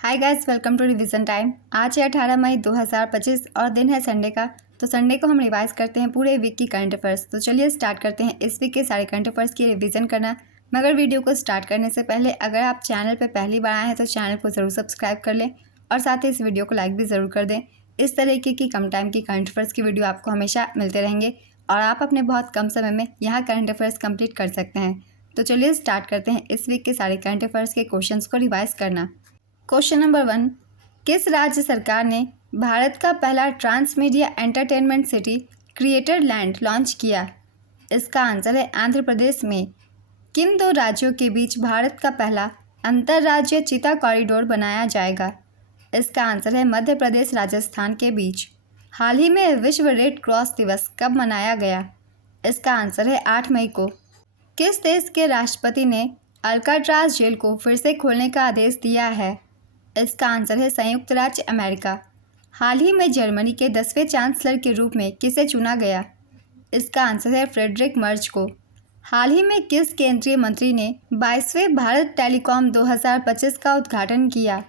Hi guys, welcome to revision time. आज है 18 मई 2025 और दिन है संडे का। तो संडे को हम रिवाइज करते हैं पूरे वीक की करंट अफेयर्स। तो चलिए स्टार्ट करते हैं इस वीक के सारे करंट अफेयर्स की रिवीजन करना। मगर वीडियो को स्टार्ट करने से पहले अगर आप चैनल पर पहली बार आए हैं तो चैनल को ज़रूर सब्सक्राइब कर लें और साथ ही इस वीडियो को लाइक भी ज़रूर कर दें। इस तरीके की कम टाइम की करंट अफेयर्स की वीडियो आपको हमेशा मिलते रहेंगे और आप अपने बहुत कम समय में यहाँ करंट अफेयर्स कंप्लीट कर सकते हैं। तो चलिए स्टार्ट करते हैं इस वीक के सारे करंट अफेयर्स के क्वेश्चंस को रिवाइज करना। क्वेश्चन नंबर 1, किस राज्य सरकार ने भारत का पहला transmedia entertainment city creator land launch किया? इसका आंसर है आंध्र प्रदेश में। किन दो राज्यों के बीच भारत का पहला अंतर्राज्यीय चीता कॉरिडोर बनाया जाएगा? इसका आंसर है मध्य प्रदेश राजस्थान के बीच। हाल ही में विश्व रेड क्रॉस दिवस कब मनाया गया? इसका आंसर है 8 मई को। किस देश के राष्ट्रपति ने अल्काट्राज जेल को फिर से खोलने का आदेश दिया है? इसका आंसर है संयुक्त राज्य अमेरिका। हाल ही में जर्मनी के 10वें चांसलर के रूप में किसे चुना गया? इसका आंसर है फ्रेडरिक मर्ज को। हाल ही में किस केंद्रीय मंत्री ने 22वें भारत टेलीकॉम 2025 का उद्घाटन किया?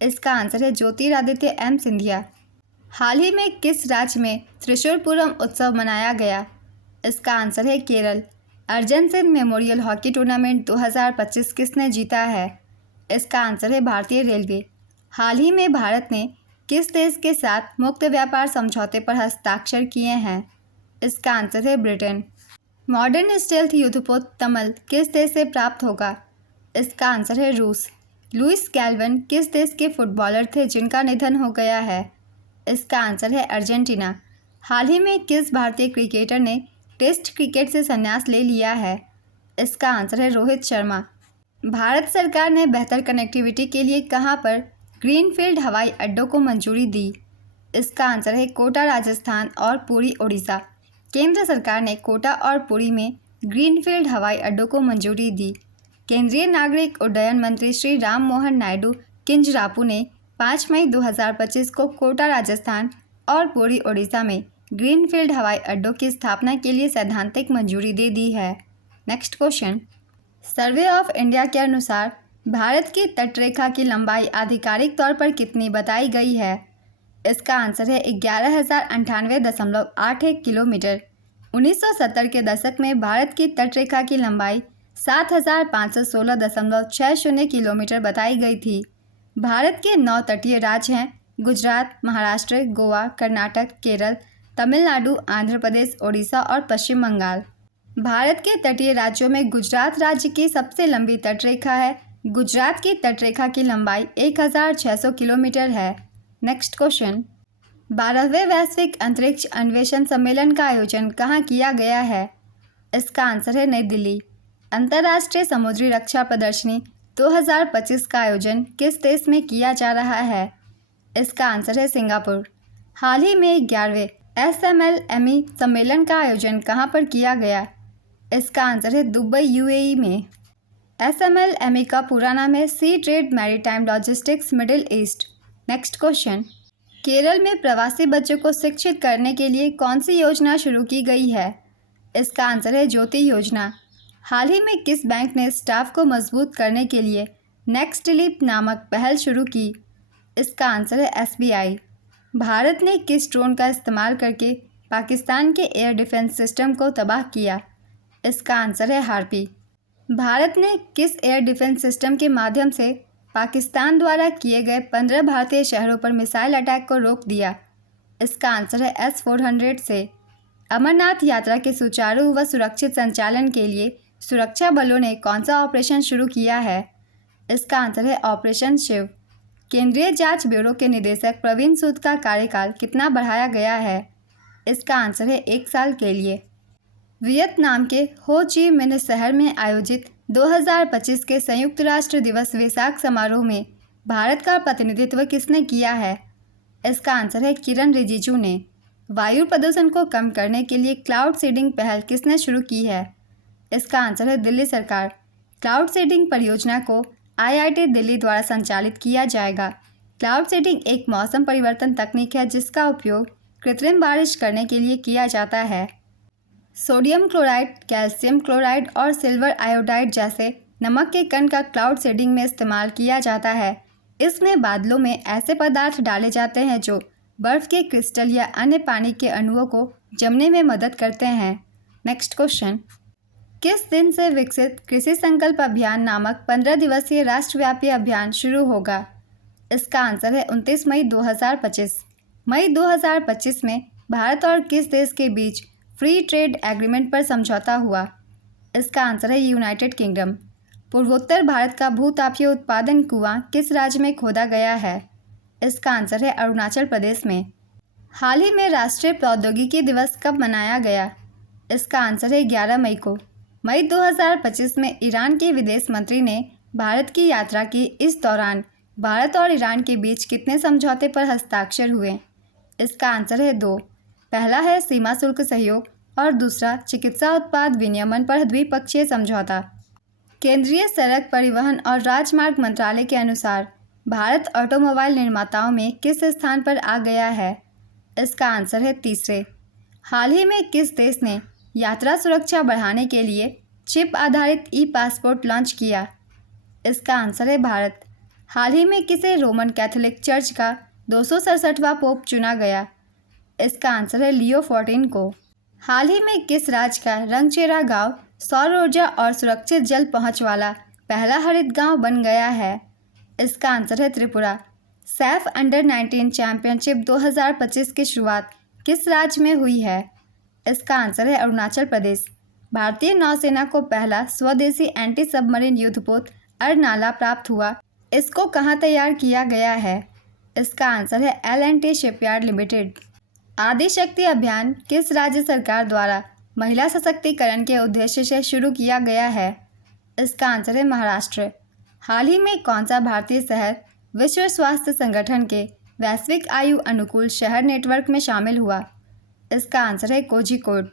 इसका आंसर है ज्योतिरादित्य एम सिंधिया। हाल ही में किस राज्य में त्रिशूलपुरम उत्सव मनाया गया? इसका आंसर है Kerala. Arjan Singh memorial hockey tournament 2025 किसने जीता है? इसका आंसर है भारतीय रेलवे। हाल ही में भारत ने किस देश के साथ मुक्त व्यापार समझौते पर हस्ताक्षर किए हैं? इसका आंसर है ब्रिटेन। मॉडर्न स्टेल्थ युद्धपोत तमल किस देश से प्राप्त होगा? इसका आंसर है रूस। लुइस कैल्विन किस देश के फुटबॉलर थे जिनका निधन हो गया है? इसका आंसर है अर्जेंटीना। हाल ही में किस भारतीय क्रिकेटर ने टेस्ट क्रिकेट से संन्यास ले लिया है? इसका आंसर है रोहित शर्मा। भारत सरकार ने बेहतर कनेक्टिविटी के लिए कहां पर ग्रीनफील्ड हवाई अड्डों को मंजूरी दी? इसका आंसर है कोटा राजस्थान और पुरी ओडिशा। केंद्र सरकार ने कोटा और पुरी में ग्रीनफील्ड हवाई अड्डों को मंजूरी दी। केंद्रीय नागरिक उड्डयन मंत्री श्री राम मोहन नायडू किंजरापू ने 5 मई 2025 को कोटा राजस्थान और पुरी ओडिशा में ग्रीनफील्ड हवाई अड्डों की स्थापना के लिए सैद्धांतिक मंजूरी दे दी है। Next question, survey of India के अनुसार भारत की तटरेखा की लंबाई आधिकारिक तौर पर कितनी बताई गई है? इसका आंसर है 11,098.81 किलोमीटर। 1970 के दशक में भारत की तटरेखा की लंबाई 7,516.60 किलोमीटर बताई गई थी। भारत के 9 तटीय राज्य हैं गुजरात, महाराष्ट्र, गोवा, कर्नाटक, केरल, तमिलनाडु, आंध्र प्रदेश, ओडिशा और पश्चिम बंगाल। भारत के तटीय राज्यों में गुजरात राज्य की सबसे लंबी तटरेखा है। गुजरात की तटरेखा की लंबाई 1,600 किलोमीटर है। नेक्स्ट क्वेश्चन, 12वें वैश्विक अंतरिक्ष अन्वेषण सम्मेलन का आयोजन कहाँ किया गया है? इसका आंसर है नई दिल्ली। अंतर्राष्ट्रीय समुद्री रक्षा प्रदर्शनी 2025 का आयोजन किस देश में किया जा रहा है? इसका आंसर है सिंगापुर। हाल ही में 11वें SMLME सम्मेलन का आयोजन कहाँ पर किया गया? इसका आंसर है दुबई UAE में। SMLME का पूरा नाम है Sea Trade Maritime Logistics Middle East. Next question, Kerala में प्रवासी बच्चों को शिक्षित करने के लिए कौन सी योजना शुरू की गई है? इसका आंसर है ज्योति योजना। हाल ही में किस बैंक ने स्टाफ को मजबूत करने के लिए नेक्स्ट लीप नामक पहल शुरू की? इसका आंसर है SBI। भारत ने किस ड्रोन का इस्तेमाल करके पाकिस्तान के एयर डिफेंस सिस्टम को तबाह किया? इसका आंसर है हार्पी। भारत ने किस एयर डिफेंस सिस्टम के माध्यम से पाकिस्तान द्वारा किए गए 15 भारतीय शहरों पर मिसाइल अटैक को रोक दिया? इसका आंसर है S-400 से। अमरनाथ यात्रा के सुचारू व सुरक्षित संचालन के लिए सुरक्षा बलों ने कौन सा ऑपरेशन शुरू किया है? इसका आंसर है ऑपरेशन शिव। केंद्रीय जांच ब्यूरो के निदेशक प्रवीण सूद का कार्यकाल कितना बढ़ाया गया है? इसका आंसर है 1 साल के लिए। वियतनाम के हो ची मिन्ह शहर में आयोजित 2025 के संयुक्त राष्ट्र दिवस वैसाख समारोह में भारत का प्रतिनिधित्व किसने किया है? इसका आंसर है किरण रिजिजू ने। वायु प्रदूषण को कम करने के लिए क्लाउड सीडिंग पहल किसने शुरू की है? इसका आंसर है दिल्ली सरकार। क्लाउड सीडिंग परियोजना को IIT दिल्ली द्वारा संचालित किया जाएगा। क्लाउड सीडिंग एक मौसम परिवर्तन तकनीक है जिसका उपयोग कृत्रिम बारिश करने के लिए किया जाता है। सोडियम क्लोराइड, कैल्शियम क्लोराइड और सिल्वर आयोडाइड जैसे नमक के कण का क्लाउड सीडिंग में इस्तेमाल किया जाता है। इसमें बादलों में ऐसे पदार्थ डाले जाते हैं जो बर्फ के क्रिस्टल या अन्य पानी के अणुओं को जमने में मदद करते हैं। नेक्स्ट क्वेश्चन, किस दिन से विकसित कृषि संकल्प अभियान नामक 15 दिवसीय राष्ट्रव्यापी अभियान शुरू होगा? इसका आंसर है 29 मई 2025। मई 2025 में भारत और किस देश के बीच फ्री ट्रेड एग्रीमेंट पर समझौता हुआ? इसका आंसर है यूनाइटेड किंगडम। पूर्वोत्तर भारत का भूतापीय उत्पादन कुआं किस राज्य में खोदा गया है? इसका आंसर है अरुणाचल प्रदेश में। हाल ही में राष्ट्रीय प्रौद्योगिकी दिवस कब मनाया गया? इसका आंसर है 11 मई को। मई 2025 में ईरान के विदेश मंत्री ने भारत की यात्रा की। इस दौरान भारत और ईरान के बीच कितने समझौते पर हस्ताक्षर हुए? इसका आंसर है 2। पहला है सीमा शुल्क सहयोग और दूसरा चिकित्सा उत्पाद विनियमन पर द्विपक्षीय समझौता। केंद्रीय सड़क परिवहन और राजमार्ग मंत्रालय के अनुसार भारत ऑटोमोबाइल निर्माताओं में किस स्थान पर आ गया है? इसका आंसर है 3। हाल ही में किस देश ने यात्रा सुरक्षा बढ़ाने के लिए चिप आधारित ई पासपोर्ट लॉन्च किया? इसका आंसर है भारत। हाल ही में किसे रोमन कैथोलिक चर्च का 267वां पोप चुना गया? इसका आंसर है लियो 14 को। हाल ही में किस राज्य का रंगचेरा गांव सौर ऊर्जा और सुरक्षित जल पहुंच वाला पहला हरित गांव बन गया है? इसका आंसर है त्रिपुरा। सैफ अंडर 19 चैंपियनशिप 2025 की शुरुआत किस राज्य में हुई है? इसका आंसर है अरुणाचल प्रदेश। भारतीय नौसेना को पहला स्वदेशी एंटी सबमरीन युद्धपोत अरनाला प्राप्त हुआ। इसको कहाँ तैयार किया गया है? इसका आंसर है L&T शिपयार्ड लिमिटेड। आदिशक्ति अभियान किस राज्य सरकार द्वारा महिला सशक्तिकरण के उद्देश्य से शुरू किया गया है? इसका आंसर है महाराष्ट्र। हाल ही में कौन सा भारतीय शहर विश्व स्वास्थ्य संगठन के वैश्विक आयु अनुकूल शहर नेटवर्क में शामिल हुआ? इसका आंसर है कोझिकोड।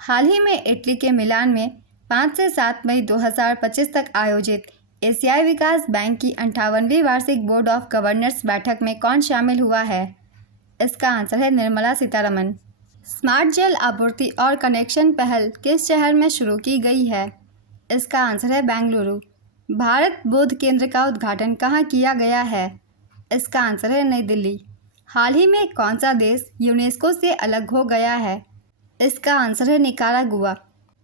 हाल ही में इटली के मिलान में 5 से 7 मई 2025 तक आयोजित एशियाई विकास बैंक की 58वीं वार्षिक बोर्ड ऑफ गवर्नर्स बैठक में कौन शामिल हुआ है? इसका आंसर है निर्मला सीतारमन। स्मार्ट जल आपूर्ति और कनेक्शन पहल किस शहर में शुरू की गई है? इसका आंसर है बेंगलुरु। भारत बौद्ध केंद्र का उद्घाटन कहाँ किया गया है? इसका आंसर है नई दिल्ली। हाल ही में कौन सा देश यूनेस्को से अलग हो गया है? इसका आंसर है निकारागुआ।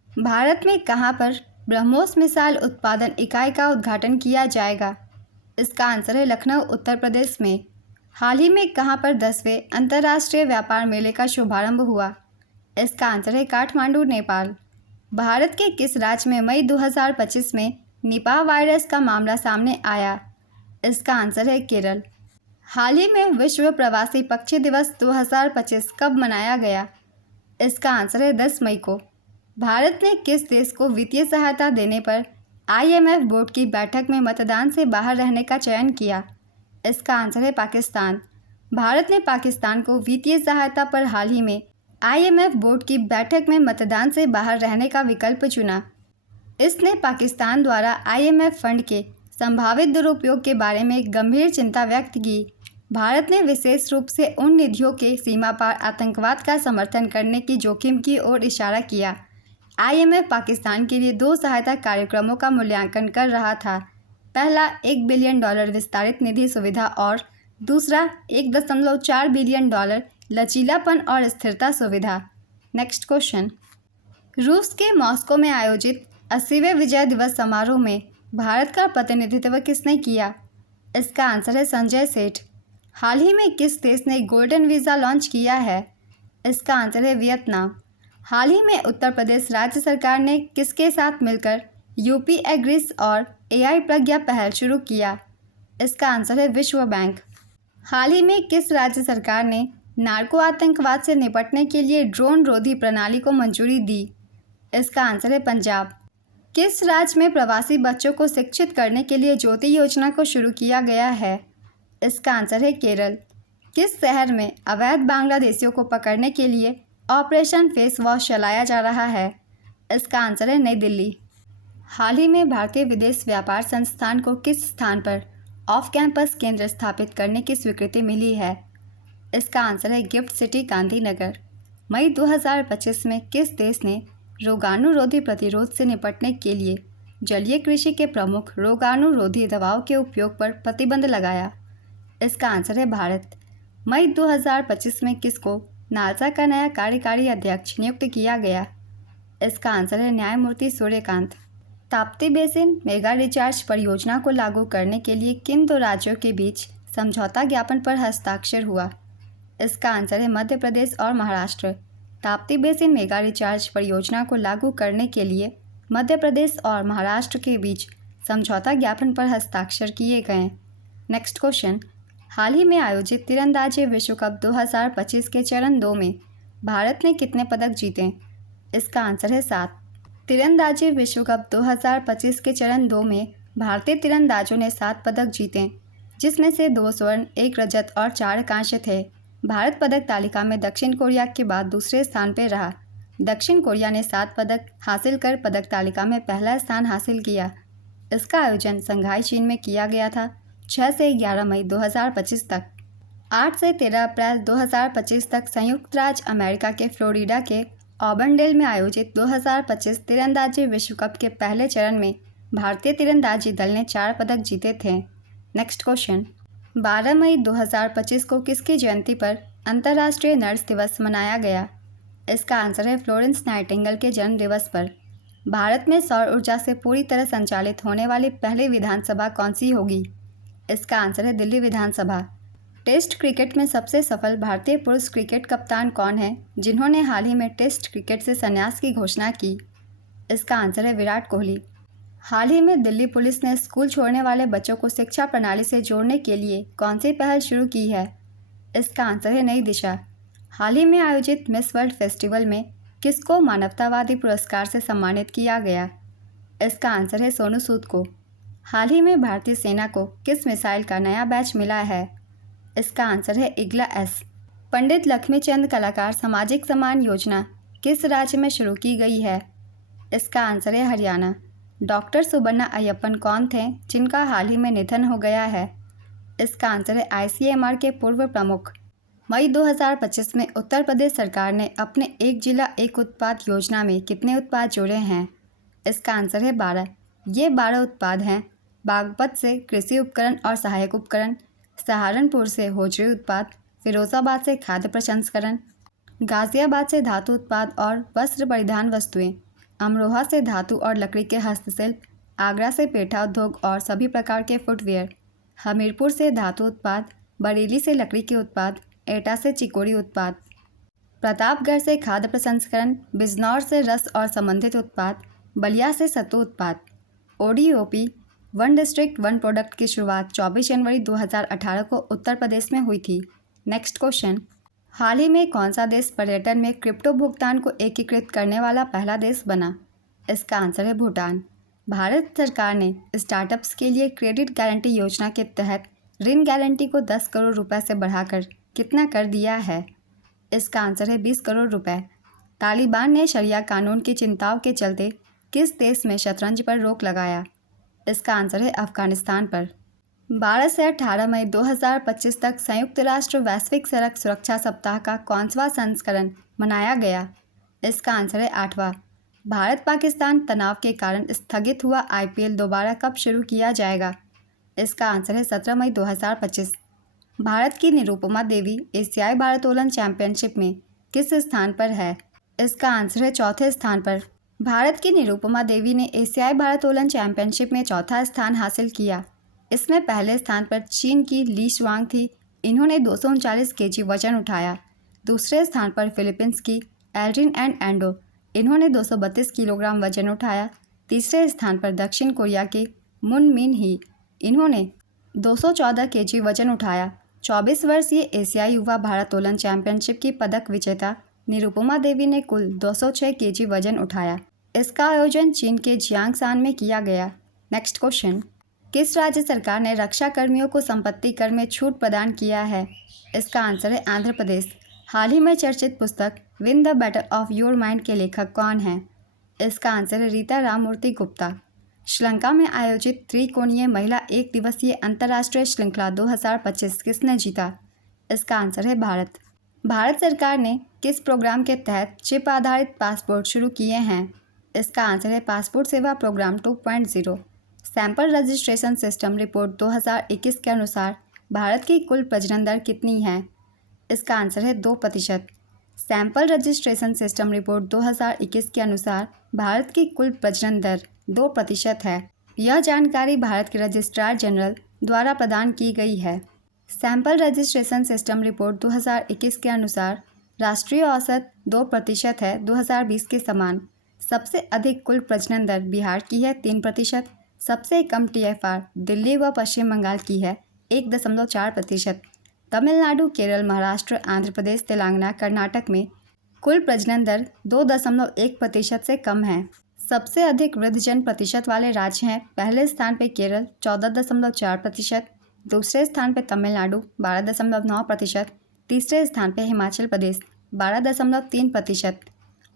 भारत में कहाँ पर ब्रह्मोस मिसाइल उत्पादन इकाई का उद्घाटन किया जाएगा? इसका आंसर है लखनऊ उत्तर प्रदेश में। हाल ही में कहाँ पर 10वें अंतर्राष्ट्रीय व्यापार मेले का शुभारंभ हुआ? इसका आंसर है काठमांडू नेपाल। भारत के किस राज्य में मई 2025 में निपाह वायरस का मामला सामने आया? इसका आंसर है केरल। हाल ही में विश्व प्रवासी पक्षी दिवस 2025 कब मनाया गया? इसका आंसर है 10 मई को। भारत ने किस देश को वित्तीय सहायता देने पर IMF बोर्ड की बैठक में मतदान से बाहर रहने का चयन किया? इसका आंसर है पाकिस्तान। भारत ने पाकिस्तान को वित्तीय सहायता पर हाल ही में IMF बोर्ड की बैठक में मतदान से बाहर रहने का विकल्प चुना। इसने पाकिस्तान द्वारा IMF फंड के संभावित दुरुपयोग के बारे में गंभीर चिंता व्यक्त की। भारत ने विशेष रूप से उन निधियों के सीमा पार आतंकवाद का समर्थन करने की जोखिम की ओर इशारा किया। IMF पाकिस्तान के लिए 2 सहायता कार्यक्रमों का मूल्यांकन कर रहा था। पहला $1 बिलियन विस्तारित निधि सुविधा और दूसरा $1.4 बिलियन लचीलापन और स्थिरता सुविधा। नेक्स्ट क्वेश्चन, रूस के मॉस्को में आयोजित 80वें विजय दिवस समारोह में भारत का प्रतिनिधित्व किसने किया? इसका आंसर है संजय सेठ। हाल ही में किस देश ने गोल्डन वीज़ा लॉन्च किया है? इसका आंसर है वियतनाम। हाल ही में उत्तर प्रदेश राज्य सरकार ने किसके साथ मिलकर UP एग्रीस और AI प्रज्ञा पहल शुरू किया? इसका आंसर है विश्व बैंक। हाल ही में किस राज्य सरकार ने नार्को आतंकवाद से निपटने के लिए ड्रोन रोधी प्रणाली को मंजूरी दी? इसका आंसर है पंजाब। किस राज्य में प्रवासी बच्चों को शिक्षित करने के लिए ज्योति योजना को शुरू किया गया है? इसका आंसर है केरल। किस शहर में अवैध बांग्लादेशियों को पकड़ने के लिए ऑपरेशन फेस वॉश चलाया जा रहा है? इसका आंसर है नई दिल्ली। हाल ही में भारतीय विदेश व्यापार संस्थान को किस स्थान पर ऑफ कैंपस केंद्र स्थापित करने की स्वीकृति मिली है? इसका आंसर है गिफ्ट सिटी गांधीनगर। मई 2025 में किस देश ने रोगाणुरोधी प्रतिरोध से निपटने के लिए जलीय कृषि के प्रमुख रोगाणुरोधी दवाओं के उपयोग पर प्रतिबंध लगाया? इसका आंसर है भारत। मई 2025 में किसको नालसा का नया कार्यकारी अध्यक्ष नियुक्त किया गया? इसका आंसर है न्यायमूर्ति Suryakant. Tapti basin mega recharge परियोजना को लागू करने के लिए किन दो राज्यों के बीच समझौता ज्ञापन पर हस्ताक्षर हुआ? इसका आंसर है मध्य प्रदेश और Maharashtra. Tapti basin mega recharge परियोजना को लागू करने के लिए मध्य प्रदेश और महाराष्ट्र के बीच समझौता ज्ञापन पर हस्ताक्षर किए गए। नेक्स्ट क्वेश्चन, हाल ही में आयोजित तीरंदाजी विश्व कप 2025 के चरण 2 में भारत ने कितने पदक जीते? इसका आंसर है 7। तीरंदाजी विश्व कप 2025 के चरण 2 में भारतीय तीरंदाजों ने 7 पदक जीते, जिसमें से 2 स्वर्ण, 1 रजत और 4 कांस्य थे। भारत पदक तालिका में दक्षिण कोरिया के बाद दूसरे स्थान पर रहा। दक्षिण कोरिया ने 7 पदक हासिल कर पदक तालिका में पहला स्थान हासिल किया। इसका आयोजन संघाई चीन में किया गया था 6 से 11 मई 2025 तक। 8 से 13 अप्रैल 2025 तक संयुक्त राज्य अमेरिका के फ्लोरिडा के ऑबर्नडेल में आयोजित 2025 तीरंदाजी विश्व कप के पहले चरण में भारतीय तीरंदाजी दल ने 4 पदक जीते थे। नेक्स्ट क्वेश्चन, 12 मई 2025 को किसकी जयंती पर अंतर्राष्ट्रीय नर्स दिवस मनाया गया? इसका आंसर है फ्लोरेंस नाइटिंगेल के जन्म दिवस पर। भारत में सौर ऊर्जा से पूरी तरह संचालित होने वाली पहली विधानसभा कौन सी होगी? इसका आंसर है दिल्ली विधानसभा। टेस्ट क्रिकेट में सबसे सफल भारतीय पुरुष क्रिकेट कप्तान कौन है जिन्होंने हाल ही में टेस्ट क्रिकेट से संन्यास की घोषणा की? इसका आंसर है विराट कोहली। हाल ही में दिल्ली पुलिस ने स्कूल छोड़ने वाले बच्चों को शिक्षा प्रणाली से जोड़ने के लिए कौन सी पहल शुरू की है? इसका आंसर है नई दिशा। हाल ही में आयोजित मिस वर्ल्ड फेस्टिवल में किसको मानवतावादी पुरस्कार से सम्मानित किया गया? इसका आंसर है सोनू सूद को। हाल ही में भारतीय सेना को किस मिसाइल का नया बैच मिला है? इसका आंसर है इग्ला एस। पंडित लक्ष्मीचंद कलाकार सामाजिक सम्मान योजना किस राज्य में शुरू की गई है? इसका आंसर है हरियाणा। डॉक्टर सुबर्णा अय्यप्पन कौन थे जिनका हाल ही में निधन हो गया है? इसका आंसर है ICMR के पूर्व प्रमुख। मई 2025 में उत्तर प्रदेश सरकार ने अपने एक जिला एक उत्पाद योजना में कितने उत्पाद जोड़े हैं? इसका आंसर है 12। ये 12 उत्पाद हैं बागपत से कृषि उपकरण और सहायक उपकरण, सहारनपुर से होजरी उत्पाद, फिरोजाबाद से खाद्य प्रसंस्करण, गाजियाबाद से धातु उत्पाद और वस्त्र परिधान वस्तुएं, अमरोहा से धातु और लकड़ी के हस्तशिल्प, आगरा से पेठा उद्योग और सभी प्रकार के फुटवेयर, हमीरपुर से धातु उत्पाद, बरेली से लकड़ी के उत्पाद, एटा से चिकोड़ी उत्पाद, प्रतापगढ़ से खाद्य प्रसंस्करण, बिजनौर से रस और संबंधित उत्पाद, बलिया से सत्तू उत्पाद। ODOP one district one product की शुरुआत 24 जनवरी 2018 को उत्तर प्रदेश में हुई थी। नेक्स्ट क्वेश्चन, हाल ही में कौन सा देश पर्यटन में क्रिप्टो भुगतान को एकीकृत करने वाला पहला देश बना? इसका आंसर है भूटान। भारत सरकार ने स्टार्टअप्स के लिए क्रेडिट गारंटी योजना के तहत ऋण गारंटी को 10 करोड़ रुपए से बढ़ाकर कितना कर दिया है? इसका आंसर है 20 करोड़ रुपए। तालिबान ने शरिया कानून की चिंताओं के चलते किस देश में शतरंज पर रोक लगाया? इसका आंसर है अफगानिस्तान पर। 12 से 18 मई 2025 तक संयुक्त राष्ट्र वैश्विक सड़क सुरक्षा सप्ताह का कौनसा संस्करण मनाया गया? इसका आंसर है 8वां। भारत पाकिस्तान तनाव के कारण स्थगित हुआ IPL दोबारा कब शुरू किया जाएगा? इसका आंसर है 17 मई 2025। भारत की निरुपमा देवी एशियाई भारोत्तोलन चैंपियनशिप में किस स्थान पर है? इसका आंसर है चौथे स्थान पर। भारत की निरुपमा देवी ने एशियाई भारोत्तोलन चैंपियनशिप में चौथा स्थान हासिल किया। इसमें पहले स्थान पर चीन की ली शुआंग थी। इन्होंने 239 kg वजन उठाया। दूसरे स्थान पर फिलीपींस की एल्ड्रिन एंड एंडो, इन्होंने 232 किलोग्राम वजन उठाया। तीसरे स्थान पर दक्षिण कोरिया के मुन मिन ही, इन्होंने 214 kg वजन उठाया। 24 वर्षीय एशियाई युवा भारोत्तोलन चैंपियनशिप की पदक विजेता निरुपमा देवी ने कुल 206 kg वजन उठाया। इसका आयोजन चीन के जियांगसान में किया गया। नेक्स्ट क्वेश्चन, किस राज्य सरकार ने रक्षा कर्मियों को संपत्ति कर में छूट प्रदान किया है? इसका आंसर है आंध्र प्रदेश। हाल ही में चर्चित पुस्तक win the battle of your mind के लेखक कौन हैं? इसका आंसर है रीता राममूर्ति गुप्ता। श्रीलंका में आयोजित त्रिकोणीय महिला एक दिवसीय अंतर्राष्ट्रीय श्रृंखला 2025 किसने जीता? इसका आंसर है भारत। भारत सरकार ने किस प्रोग्राम के तहत चिप आधारित पासपोर्ट शुरू किए हैं? इसका आंसर है passport Seva program 2.0। Sample registration system report 2021 के अनुसार भारत की कुल प्रजनन दर कितनी है? इसका आंसर है 2%। सैंपल रजिस्ट्रेशन सिस्टम रिपोर्ट 2021 के अनुसार भारत की कुल प्रजनन दर 2% है। यह जानकारी भारत के रजिस्ट्रार जनरल द्वारा प्रदान की गई है। सैंपल रजिस्ट्रेशन सिस्टम रिपोर्ट 2021 के अनुसार राष्ट्रीय औसत 2% है 2020 के समान। सबसे अधिक कुल प्रजनन दर बिहार की है 3%। सबसे कम TFR दिल्ली व पश्चिम बंगाल की है 1.4%। तमिलनाडु, केरल, महाराष्ट्र, आंध्र प्रदेश, तेलंगाना, कर्नाटक में कुल प्रजनन दर 2.1% से कम है। सबसे अधिक वृद्धजन प्रतिशत वाले राज्य हैं। पहले स्थान पर केरल 14.4%, दूसरे स्थान पर तमिलनाडु 12.9%, तीसरे स्थान पर हिमाचल प्रदेश 12.3%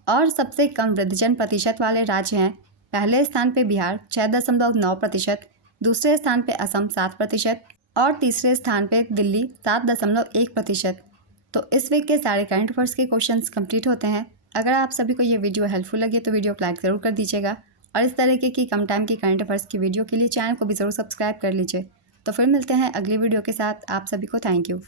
और सबसे कम वृद्धजन प्रतिशत वाले राज्य हैं। पहले स्थान पर बिहार 6.9%, दूसरे स्थान पर असम 7% और तीसरे स्थान पर दिल्ली 7.1%। तो इस वीक के सारे करंट अफेयर्स के क्वेश्चंस कंप्लीट होते हैं। अगर आप सभी को ये वीडियो हेल्पफुल लगे तो वीडियो को लाइक ज़रूर कर दीजिएगा और इस तरीके की कम टाइम की करंट अफेयर्स की वीडियो के लिए चैनल को भी ज़रूर सब्सक्राइब कर लीजिए। तो फिर मिलते हैं अगली वीडियो के साथ। आप सभी को थैंक यू।